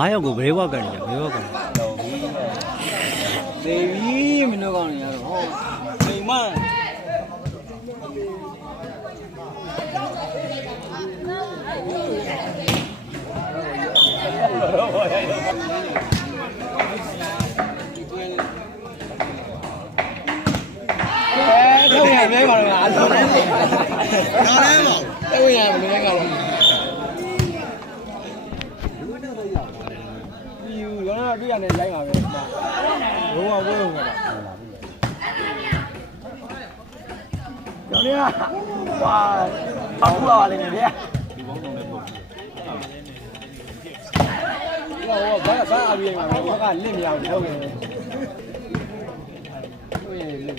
9 ယောက်ကိုဘယ်ဝကန်နေကြဘယ်ဝကန်ဒေဗီမင်းတို့ကောင်းနေရတော့ဟောအိမ်မတော့ရမဲပါတော့အားလုံးနားလဲမတော့ရမလို့လည်းကတော့တွေ့ရတယ်လိုက်ပါပဲဘုံကဘုံကတော့ကျောင်းလေးကဝါအောက်ပါလိမ့်မယ်ဗျာဒီဘုံတော့လည်းပေါ့ဟောဘာအပြီးမှာဘာကလင့်မရအောင်လုပ်နေတယ်တွေ့ရင်လင့်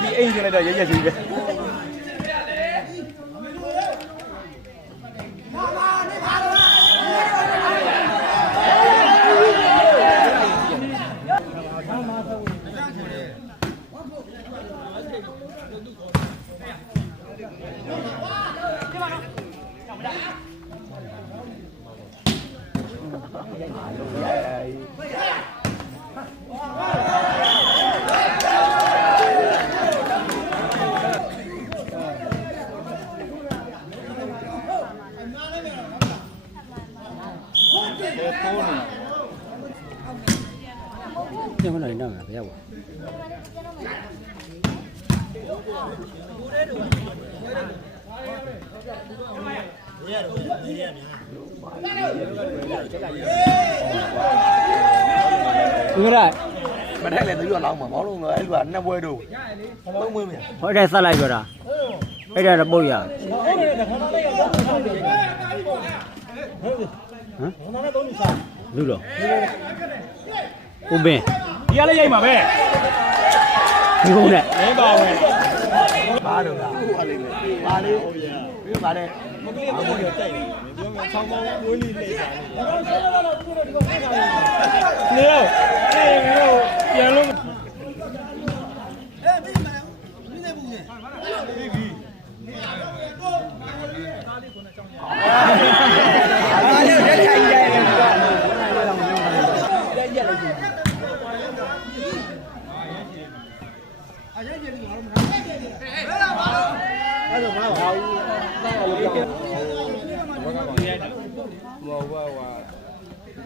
ဒီအိမ်ကျလိုက်တော့ရရရှိတယ်ညမနိုင်တော့မှာဘယ်ရောက်ပါဦးရမထိုက်လေသူကလောင်းမှာဘောလုံးတော့အဲ့လူကနှစ်ပွဲတို့သုံးပွဲမြန်ဟောတဲ့ဆက်လိုက်ပြောတာအဲ့ဒါတော့ပုတ်ရဟမ်လူတော့ဦးဘင်းဒီကလည်းရိုက်မှာပဲဒီကုန်းနဲ့မင်းပါဝင်ပါတော့လားဟုတ်ပါလိမ့်မယ်ပါလေပြီးပါလေမကလေးတော့ကြိုက်တယ်ပြောမယ်ဆောင်းပေါင်းဝိုးလေးလေးစားနေရောပြန်လို့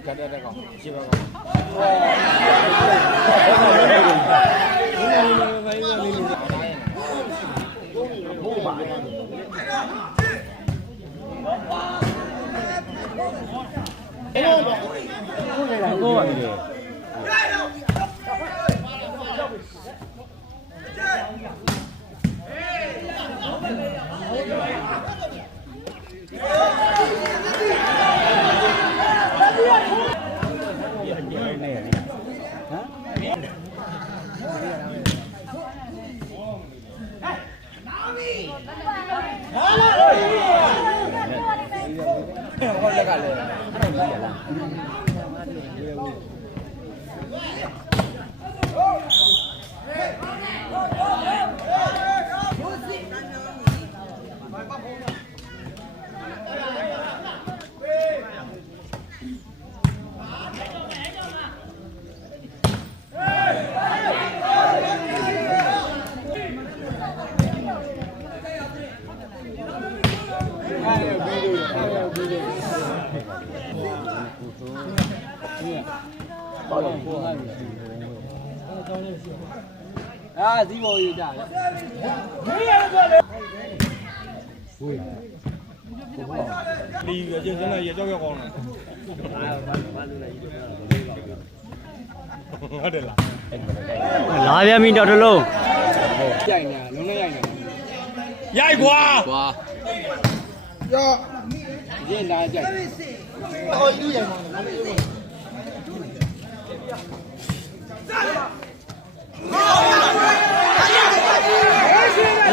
ကတဲ့ကောင်ရှိပါကောင်ကိုပါလေ啊，这毛有点。你越就真係越做越講啦。ဟုတ်တယ်လား လာပြန်ပြီတော့တလုံး ရိုက်နေလုံးနဲ့ရိုက်နေ ရိုက်ကွာ ကွာရောရင်းလာကြိုက်အော်ယူရိုက်မှာ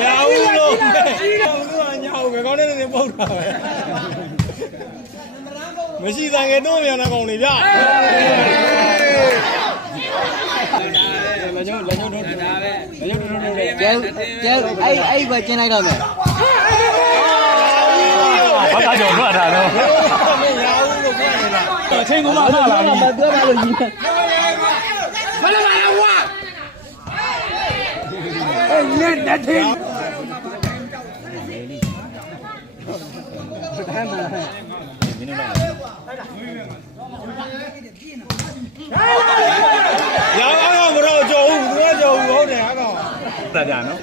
ညာဦးလို့သူကညာဦးပဲကောင်းတဲ့နေပုတ်တာပဲမရှိဆိုင်ကတော့မြန်တဲ့ကောင်တွေဗျလက်ညှိုးတို့ဒါပဲလက်ညှိုးတို့ ကျဲအဲ့ပဲကျင်းလိုက်တော့မယ် ဘာသာကြော်ထွက်တာတော့ ညာဦးလို့ပြောနေတာအချိန်ကမှလာပြီ မပြောပါလို့ကြီးမလာပါဝါအဲ့လက်တထင်းညာအောင်မတော့ကြော်ဘူးသူကကြော်ဘူးဟုတ်တယ်အဲ့ကောင် တတ်ကြနော်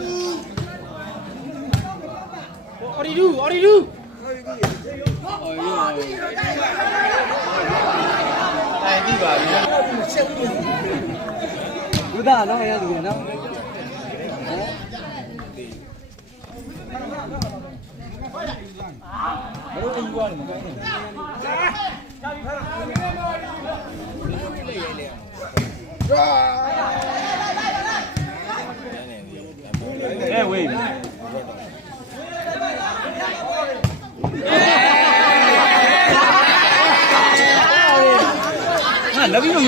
အော်ရီဒူဘုရားတော့ရသူရနော်အဲဝေးဟာလဘီမင်း